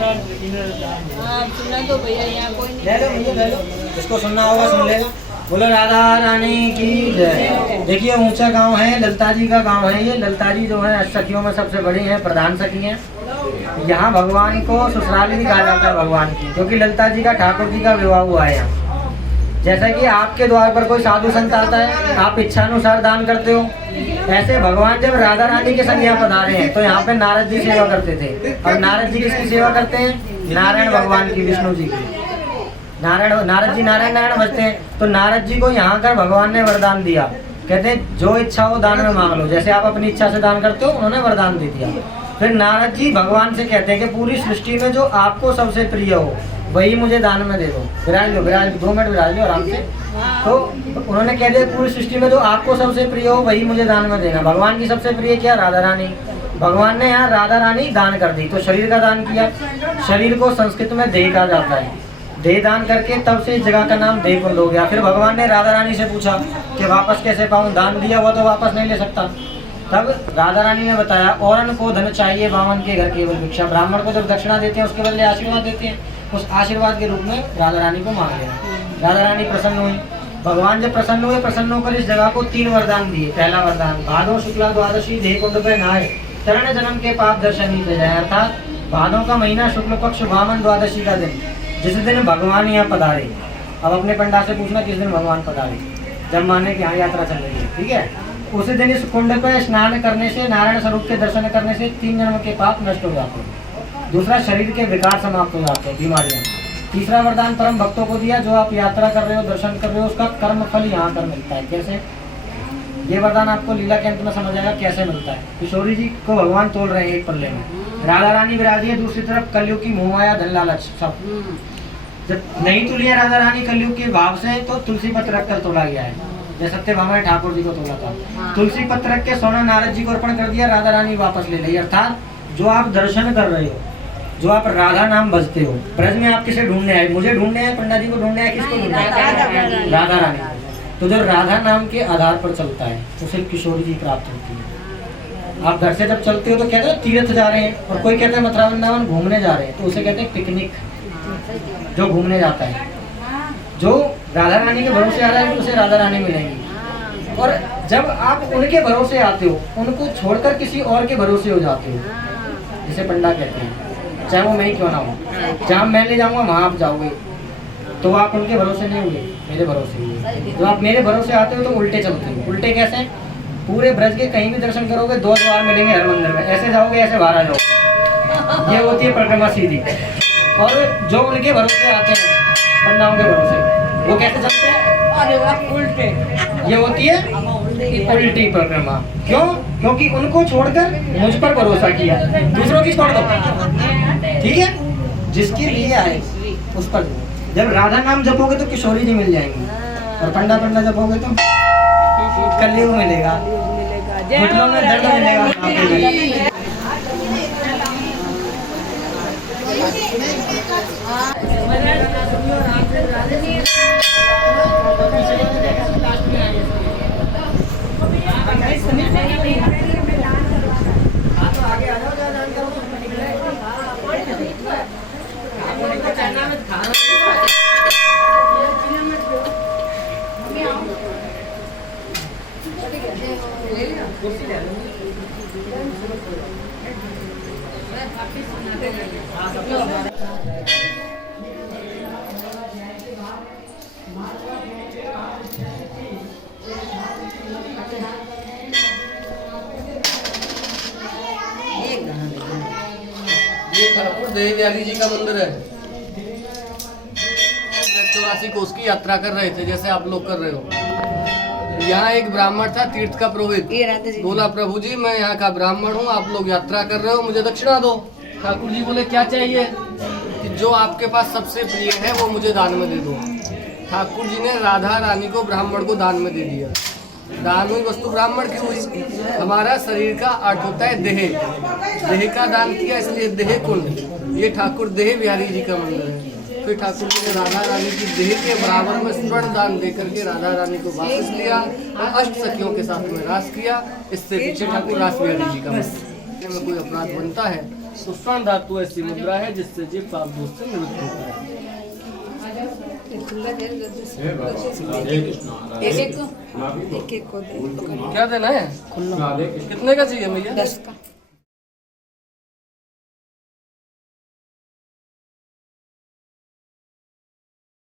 सुना तो भैया यहाँ कोई नहीं। ले लो, जिसको सुनना होगा सुन लेगा। बोलो राधा रानी की जय। देखिए ऊंचा गांव है, ललता जी का गांव है ये। ललता जी जो है सखियों में सबसे बड़ी हैं, प्रधान सखी हैं। यहाँ भगवान को ससुराली भी कहा जाता है भगवान की, क्योंकि ललता जी का ठाकुर जी का विवाह हुआ है यहाँ। जैसा कि आपके द्वार पर कोई साधु संत आता है, आप इच्छानुसार दान करते हो, ऐसे भगवान जब राधा रानी के संग यहाँ पधारे हैं तो यहाँ पे नारद जी सेवा करते थे। और नारद जी किसकी सेवा करते हैं? नारायण भगवान की, विष्णु जी की। नारद जी नारायण नारायण बजते हैं। तो नारद जी को यहाँ कर भगवान ने वरदान दिया, कहते हैं जो इच्छा हो दान में मांग लो। जैसे आप अपनी इच्छा से दान करते हो, उन्होंने वरदान दे दिया। फिर नारद जी भगवान से कहते हैं कि पूरी सृष्टि में जो आपको सबसे प्रिय हो वही मुझे दान में दे दो। विराज लो 2 मिनट विराज लो आराम से। तो उन्होंने कह दिया पूरी सृष्टि में जो आपको सबसे प्रिय हो वही मुझे दान में देना। भगवान की सबसे प्रिय क्या? राधा रानी। भगवान ने यहाँ राधा रानी दान कर दी, तो शरीर का दान किया। शरीर को संस्कृत में देह कहा जाता है। देह दान करके तब से इस जगह का नाम देह कुंड हो गया। फिर भगवान ने राधा रानी से पूछा कि वापस कैसे पाऊँ? दान दिया हुआ तो वापस नहीं ले सकता। तब राधा रानी ने बताया औरन को धन चाहिए, बामन के घर केवल भिक्षा। ब्राह्मण को जब दक्षिणा देते हैं उसके बदले आशीर्वाद देते हैं, उस आशीर्वाद के रूप में राधा रानी को मांग लेना। राधा रानी प्रसन्न हुई। भगवान जब प्रसन्न हुए, प्रसन्न होकर इस जगह को 3 वरदान दिए। पहला वरदान, भादो शुक्ला द्वादशी देह कुंड पे नहाए, चरण जन्म के पाप दर्शन दे जाए। अर्थात भादों का महीना शुक्ल पक्ष वामन द्वादशी का दिन, जिस दिन भगवान यहाँ पधारे। अब अपने पंडा से पूछना किस दिन भगवान पधारे, जब माने कि यहाँ यात्रा चल रही है, ठीक है। उसी दिन इस कुंड पर स्नान करने से, नारायण स्वरूप के दर्शन करने से 3 जन्म के पाप नष्ट हो जाते हैं। दूसरा, शरीर के विकार समाप्त हो जाते हैं, बीमारियाँ। तीसरा वरदान परम भक्तों को दिया, जो आप यात्रा कर रहे हो, दर्शन कर रहे हो, उसका कर्म फल यहाँ कर मिलता है। कैसे? ये वरदान आपको लीला के अंत में समझ आएगा कैसे मिलता है। किशोरी जी को भगवान तोल रहे हैं एक पल्ले में, राधा रानी विराजी है दूसरी तरफ, कलयुग की मोहमाया धन लालच सब। जब नहीं तुली है राधा रानी कलयुग के भाव से, तो तुलसी पत्र रख कर तोला गया है। जैसे सत्यभामा ने ठाकुर जी को तोला था। तुलसी पत्र रख के सोना नारद जी को अर्पण कर दिया, राधा रानी वापस ले ली। अर्थात जो आप दर्शन कर रहे हो, जो आप राधा नाम बजते हो, ब्रज में आप किसे ढूंढने आए? मुझे ढूंढने आए, पंडा जी को ढूंढने आए, किसको ढूंढने आए? राधा रानी। तो जो राधा नाम के आधार पर चलता है उसे किशोरी जी प्राप्त होती है। आप घर से जब चलते हो तो कहते हैं तीर्थ जा रहे हैं, और कोई कहते हैं मथुरा वृंदावन घूमने जा रहे हैं, तो उसे कहते हैं पिकनिक। जो घूमने जाता है, जो राधा रानी के भरोसे आ रहा है, उसे राधा रानी मिलेंगी। और जब आप उनके भरोसे आते हो, उनको छोड़कर किसी और के भरोसे हो जाते हो, जिसे पंडा कहते हैं, चाहे वो मैं ही क्यों ना हो, जहाँ मैं ले जाऊंगा वहाँ आप जाओगे, तो आप उनके भरोसे नहीं हुए, मेरे भरोसे हुए। तो आप मेरे भरोसे आते हो तो उल्टे चलते हो। उल्टे कैसे? पूरे ब्रज के कहीं भी दर्शन करोगे 2 द्वार मिलेंगे हर मंदिर में, ऐसे जाओगे ऐसे बाहर आ जाओगे। ये होती है परिक्रमा सीधी। और जो उनके भरोसे आते हैं, पंडाओं के भरोसे, वो कैसे चलते हैं? उल्टे। ये होती है उल्टी परिक्रमा। क्यों? क्योंकि उनको छोड़कर मुझ पर भरोसा किया, दूसरों की छोड़ दो, ठीक है। जिसके लिए आए उस पर। जब राधा नाम जपोगे तो किशोरी जी मिल जाएंगी, और पंडा पंडा जपोगे तो कलयुग मिलेगा, घुटनों में दर्द मिलेगा। ये ठाकुर देव बिहारी जी का मंदिर है। 84 कोस की यात्रा कर रहे थे, जैसे आप लोग कर रहे हो। यहाँ एक ब्राह्मण था, तीर्थ का पुरोहित, बोला प्रभु जी मैं यहाँ का ब्राह्मण हूँ, आप लोग यात्रा कर रहे हो, मुझे दक्षिणा दो। ठाकुर जी बोले क्या चाहिए? कि जो आपके पास सबसे प्रिय है वो मुझे दान में दे दो। ठाकुर जी ने राधा रानी को ब्राह्मण को दान में दे दिया। दान हुई वस्तु ब्राह्मण की हुई। हमारा शरीर का अर्थ होता है देह, देह का दान किया, इसलिए देह कुंड। ये ठाकुर देह बिहारी जी का मंदिर है। फिर ठाकुर जी ने राधा रानी की देह के बराबर में स्वर्ण दान देकर के राधा रानी को वापस लिया और 8 सखियों के साथ में रास किया। इससे पीछे ठाकुर रास बिहारी जी का मंदिर। करने में कोई अपराध बनता है तो स्वर्ण धातु ऐसी मुद्रा है जिससे जीव पाप दोष से निवृत्त होता है। एक को दे। क्या देना है? कितने का चाहिए भैया? 10 का।